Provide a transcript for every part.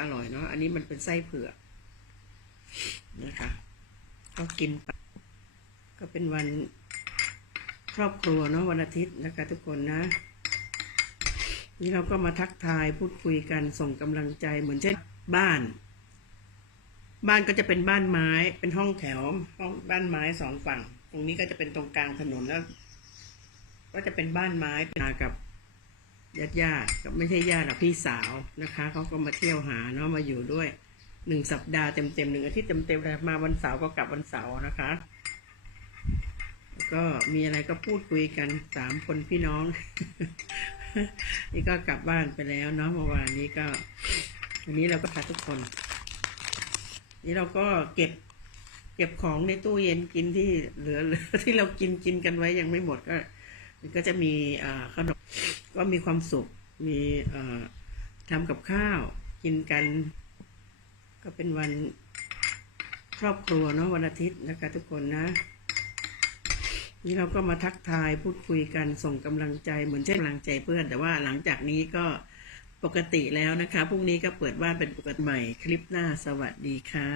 อร่อยเนาะอันนี้มันเป็นไส้เผือกนะคะ ก็กินไปก็เป็นวันครอบครัวเนาะวันอาทิตย์นะคะทุกคนนะ นี่เราก็มาทักทายพูดคุยกันส่งกำลังใจเหมือนเช่นบ้าน บ้านก็จะเป็นบ้านไม้เป็นห้องแถวห้องบ้านไม้สองฝั่ง ตรงนี้ก็จะเป็นตรงกลางถนนแล้ว ก็จะเป็นบ้านไม้เป็นกับ ญาติญาติกับไม่ใช่ญาติหรอกพี่สาวนะคะเขาก็มาเที่ยวหาเนาะมาอยู่ด้วยหนึ่งสัปดาห์เต็มๆหนึ่งอาทิตย์เต็มๆเลยมาวันเสาร์ก็กลับวันเสาร์นะคะก็มีอะไรก็พูดคุยกันสามคนพี่น้อง นี่ก็กลับบ้านไปแล้วเนาะเมื่อวานนี้ก็วันนี้เราก็พาทุกคน นี่เราก็เก็บ เก็บของในตู้เย็นกินที่เหลือที่เรากินกินกันไว้ยังไม่หมดก็ ก็จะมีขนม ก็มีความสุข มีทำกับข้าวกินกัน ก็เป็นวันครอบครัวเนาะวันอาทิตย์นะคะทุกคนนะ นี่เราก็มาทักทายพูดคุยกันส่งกำลังใจเหมือนเช่นกำลังใจเพื่อน แต่ว่าหลังจากนี้ก็ปกติแล้วนะคะพรุ่งนี้ก็เปิดบ้านเป็นปกติใหม่คลิปหน้าสวัสดีค่ะ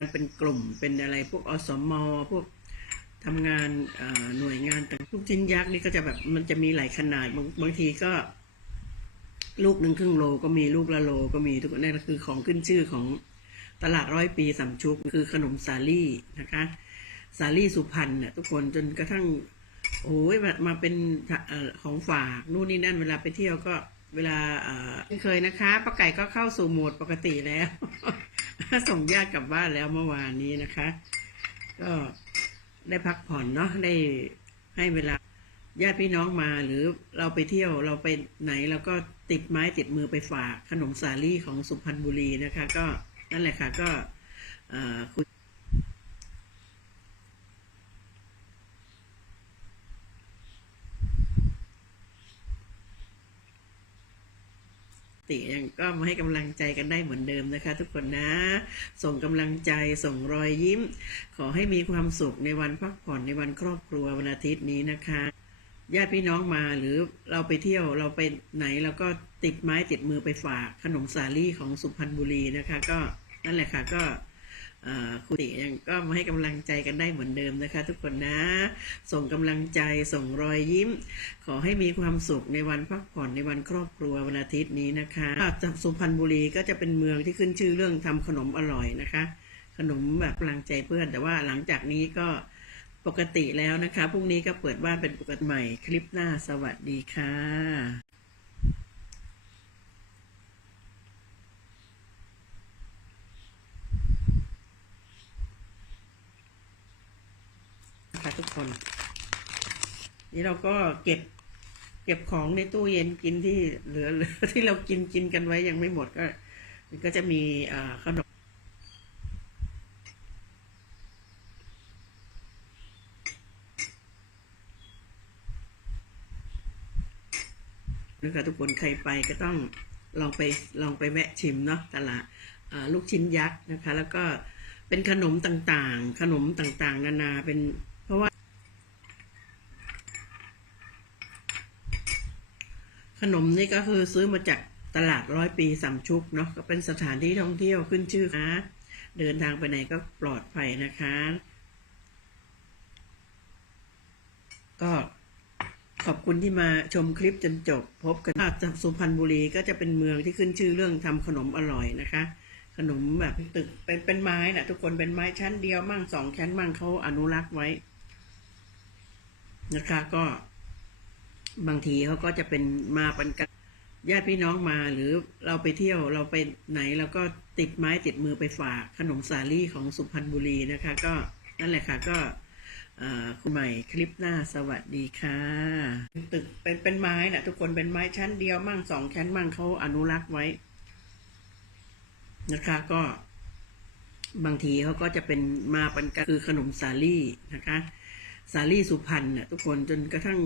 มันเป็นกลุ่มเป็นอะไรพวกอสมอพวก ทำงานหน่วยงานต่างลูกชิ้นยักษ์นี่ก็จะแบบมันจะมีหลายขนาดบางบางทีก็ ลูกหนึ่งครึ่งโลก็มีลูกละโลก็มีทุกคนนั่นคือของขึ้นชื่อของตลาดร้อยปีสำชุกคือขนมสาลี่นะคะสาลี่สุพรรณเนี่ยทุกคนจนกระทั่งโอ้ยมามาเป็นของฝากนู่นนี่นั่นเวลาไปเที่ยวก็เวลาเอ่เคยนะคะป้าไก่ก็เข้าสู่โหมดปกติแล้ว ส่งญาติกลับบ้านแล้วเมื่อวานนี้นะคะ ก็ ได้พักผ่อนเนาะได้ให้เวลาญาติพี่น้องมาหรือเราไปเที่ยวเราไปไหนเราก็ติดไม้ติดมือไปฝากขนมสาลี่ของสุพรรณบุรีนะคะ ก็นั่นแหละค่ะก็คุณ ติยังก็มาให้กำลังใจกันได้เหมือนเดิมนะคะ ทุกคนนะ ส่งกำลังใจส่งรอยยิ้ม ขอให้มีความสุขในวันพักผ่อนในวันครอบครัววันอาทิตย์นี้นะคะญาติพี่น้องมาหรือเราไปเที่ยวเราไปไหนเราก็ติดไม้ติดมือไปฝากขนมสาลี่ของสุพรรณบุรีนะคะ ก็นั่นแหละค่ะก็ คุณติยังก็มาให้กำลังใจกันได้เหมือนเดิมนะคะ ทุกคนนะ ส่งกำลังใจส่งรอยยิ้ม ขอให้มีความสุขในวันพักผ่อนในวันครอบครัววันอาทิตย์นี้นะคะจากสุพรรณบุรีก็จะเป็นเมืองที่ขึ้นชื่อเรื่องทำขนมอร่อยนะคะ ขนมแบบกำลังใจเพื่อนแต่ว่าหลังจากนี้ก็ปกติแล้วนะคะ พรุ่งนี้ก็เปิดบ้านเป็นปกติใหม่ คลิปหน้าสวัสดีค่ะทุกคน นี่เราก็เก็บ เก็บของในตู้เย็นกินที่เหลือที่เรากินกินกันไว้ยังไม่หมดก็มันก็จะมีขนมนะคะทุกคนใครไปก็ต้องลองไปลองไปแวะชิมเนาะตลาดลูกชิ้นยักษ์นะคะ แล้วก็เป็นขนมต่างๆ ขนมต่างๆ นานาเป็นเพราะว่า ขนมนี่ก็คือซื้อมาจากตลาดร้อยปีสามชุกเนาะก็เป็นสถานที่ท่องเที่ยวขึ้นชื่อนะเดินทางไปไหนก็ปลอดภัยนะคะ ก็ขอบคุณที่มาชมคลิปจนจบ พบกันจากสุพรรณบุรีก็จะเป็นเมืองที่ขึ้นชื่อเรื่องทำขนมอร่อยนะคะ ขนมแบบตึกเป็นเป็นไม้นะทุกคนเป็นไม้ชั้นเดียวมั่งสองชั้นมั่งเขาอนุรักษ์ไว้ นะคะก็ บางทีเขาก็จะเป็นมาเป็นกันญาติพี่น้องมาหรือเราไปเที่ยวเราไปไหนเราก็ติดไม้ติดมือไปฝากขนมสาลี่ของสุพรรณบุรีนะคะ ก็นั่นแหละค่ะก็คุณใหม่คลิปหน้าสวัสดีค่ะ ตึกเป็นเป็นไม้นะทุกคนเป็นไม้ชั้นเดียวมั่งสองชั้นมั่งเขาอนุรักษ์ไว้นะคะก็บางทีเขาก็จะเป็นมาเป็นกันคือขนมสาลี่นะคะ สาลี่สุพรรณน่ะทุกคนจนกระทั่ง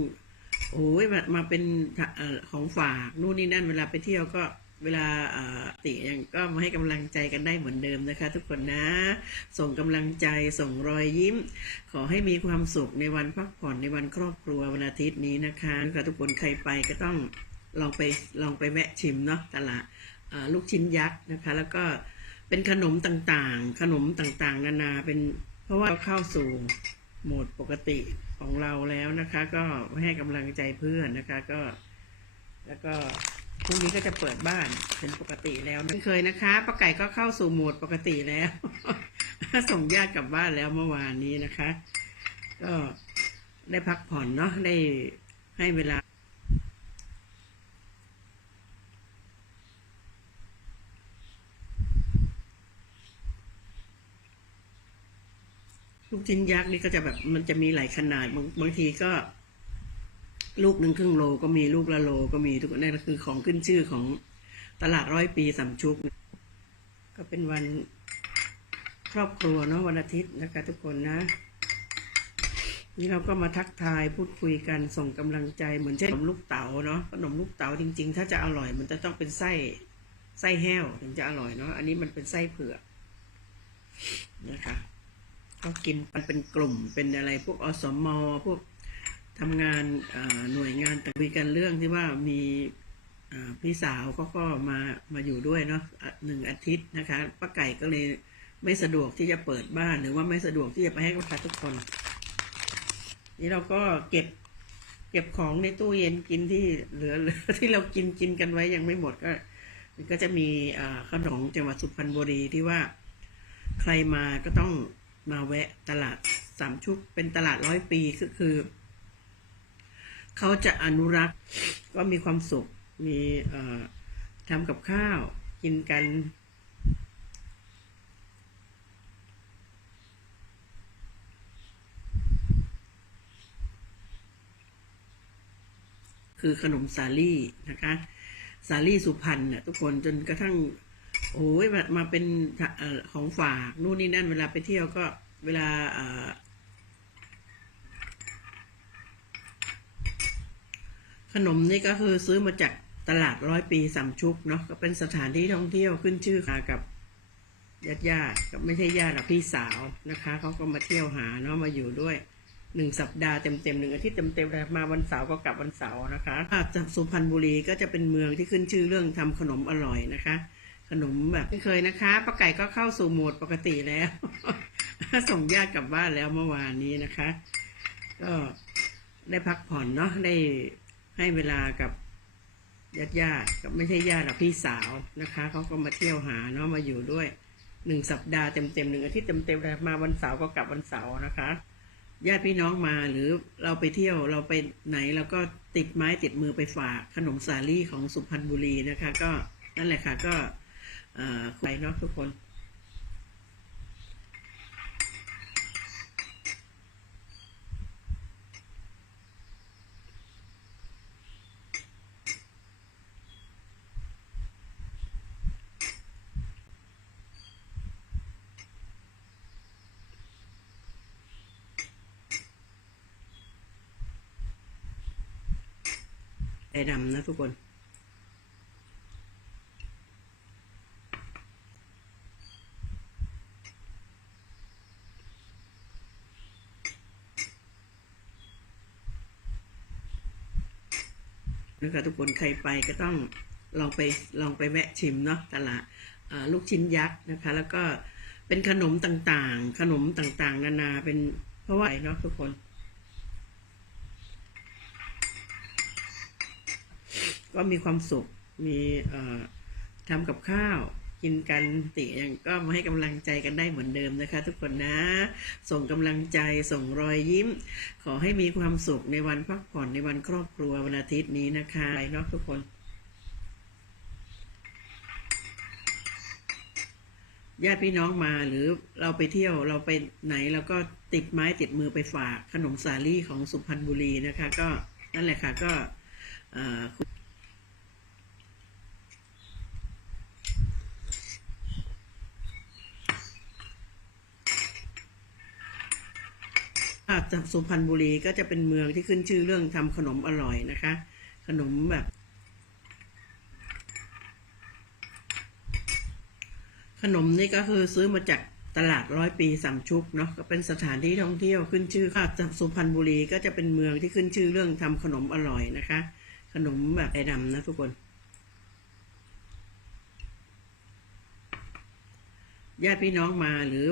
โอ้ยมามาเป็นอของฝากนู่นนี่นั่นเวลาไปเที่ยวก็เวลาเอ่อติยังก็มาให้กำลังใจกันได้เหมือนเดิมนะคะ ทุกคนนะ ส่งกำลังใจส่งรอยยิ้ม ขอให้มีความสุขในวันพักผ่อนในวันครอบครัววันอาทิตย์นี้นะคะค่ะทุกคนใครไปก็ต้องลองไปลองไปแวะชิมเนาะตลาดลูกชิ้นยักษ์นะคะ แล้วก็เป็นขนมต่างๆ ขนมต่างๆ นานาเป็นเพราะว่าเข้าสู่ โหมดปกติของเราแล้วนะคะ ก็ให้กำลังใจเพื่อนนะคะก็ แล้วก็พรุ่งนี้ก็จะเปิดบ้านเป็นปกติแล้วนะเคยนะคะป้าไก่ก็เข้าสู่โหมดปกติแล้ว ส่งญาติกลับบ้านแล้วเมื่อวานนี้นะคะ ก็ได้พักผ่อนเนาะได้ให้เวลา ชิ้นยักษ์นี่ก็จะแบบมันจะมีหลายขนาดบางบางทีก็ ลูกหนึ่งครึ่งโลก็มีลูกละโลก็มีทุกนั่นคือของขึ้นชื่อของตลาดร้อยปีสามชุก ก็เป็นวันครอบครัวเนาะวันอาทิตย์นะคะทุกคนนะ นี่เราก็มาทักทายพูดคุยกันส่งกำลังใจเหมือนเช่นขนมลูกเต๋าเนาะขนมลูกเต๋าจริง ๆ ถ้าจะอร่อยมันจะต้องเป็นไส้ไส้แห้วถึงจะอร่อยเนาะอันนี้มันเป็นไส้เผือกนะคะ ก็กินมันเป็นกลุ่มเป็นอะไรพวกอสมพวกทำงานหน่วยงานแต่คุยกันเรื่องที่ว่ามีพี่สาวเขาก็มามาอยู่ด้วยเนาะหนึ่งอาทิตย์นะคะป้าไก่ก็เลยไม่สะดวกที่จะเปิดบ้านหรือว่าไม่สะดวกที่จะไปให้กับทุกคน นี่เราก็เก็บเก็บของในตู้เย็นกินที่เหลือเหลือที่เรากินกินกันไว้ยังไม่หมดก็มันก็จะมีขนมจังหวัดสุพรรณบุรีที่ว่าใครมาก็ต้อง มาแวะตลาดสามชุกเป็นตลาดร้อยปีก็คือ เขาจะอนุรักษ์ก็มีความสุข มีทำกับข้าว กินกัน คือขนมสาลี่นะคะ สาลี่สุพรรณน่ะทุกคนจนกระทั่ง โอ้ยมาเป็นของฝากนู่นนี่นั่นเวลาไปเที่ยวก็เวลาเอขนมนี่ก็คือซื้อมาจากตลาดร้อยปีสามชุกเนาะก็เป็นสถานที่ท่องเที่ยวขึ้นชื่อมากับญาติญาติก็ไม่ใช่ญาติหรอกพี่สาวนะคะเขาก็มาเที่ยวหาเนาะมาอยู่ด้วยหนึ่งสัปดาห์เต็มๆหนึ่งอาทิตย์เต็มๆเลยมาวันเสาร์ก็กลับวันเสาร์นะคะจากสุพรรณบุรีก็จะเป็นเมืองที่ขึ้นชื่อเรื่องทำขนมอร่อยนะคะ ขนมแบบไม่เคยนะคะป้าไก่ก็เข้าสู่โหมดปกติแล้ว ส่งญาติกลับบ้านแล้วเมื่อวานนี้นะคะ ก็ได้พักผ่อนเนาะได้ให้เวลากับญาติญาติๆก็ไม่ใช่ญาติหรอกพี่สาวนะคะเขาก็มาเที่ยวหาเนาะมาอยู่ด้วยหนึ่งสัปดาห์เต็มๆหนึ่งอาทิตย์เต็มๆเลยมาวันเสาร์ก็กลับวันเสาร์นะคะ ญาติพี่น้องมาหรือเราไปเที่ยวเราไปไหนเราก็ติดไม้ติดมือไปฝากขนมสาลี่ของสุพรรณบุรีนะคะ ก็นั่นแหละค่ะก็ อ่อไปเนาะทุกคน ใจดำนะทุกคน นะคะทุกคนใครไปก็ต้องลองไปลองไปแวะชิมเนาะตลาดลูกชิ้นยักษ์นะคะ แล้วก็เป็นขนมต่างๆ ขนมต่างๆ นานาเป็นเพราะว่าเนาะทุกคน ก็มีความสุขมีทำกับข้าว กินกันติย่างก็มาให้กำลังใจกันได้เหมือนเดิมนะคะ ทุกคนนะ ส่งกำลังใจส่งรอยยิ้ม ขอให้มีความสุขในวันพักผ่อนในวันครอบครัววันอาทิตย์นี้นะคะไปเนาะทุกคนญาติพี่น้องมาหรือเราไปเที่ยวเราไปไหนเราก็ติดไม้ติดมือไปฝากขนมสาลี่ของสุพรรณบุรีนะคะ ก็นั่นแหละค่ะก็เอ่ออ่า จากสุพรรณบุรีก็จะเป็นเมืองที่ขึ้นชื่อเรื่องทำขนมอร่อยนะคะ ขนมแบบ ขนมนี่ก็คือซื้อมาจากตลาดร้อยปีสามชุกเนาะก็เป็นสถานที่ท่องเที่ยวขึ้นชื่ออ่าจากสุพรรณบุรีก็จะเป็นเมืองที่ขึ้นชื่อเรื่องทำขนมอร่อยนะคะ ขนมแบบไอ้ดำนะทุกคน ญาติพี่น้องมาหรือ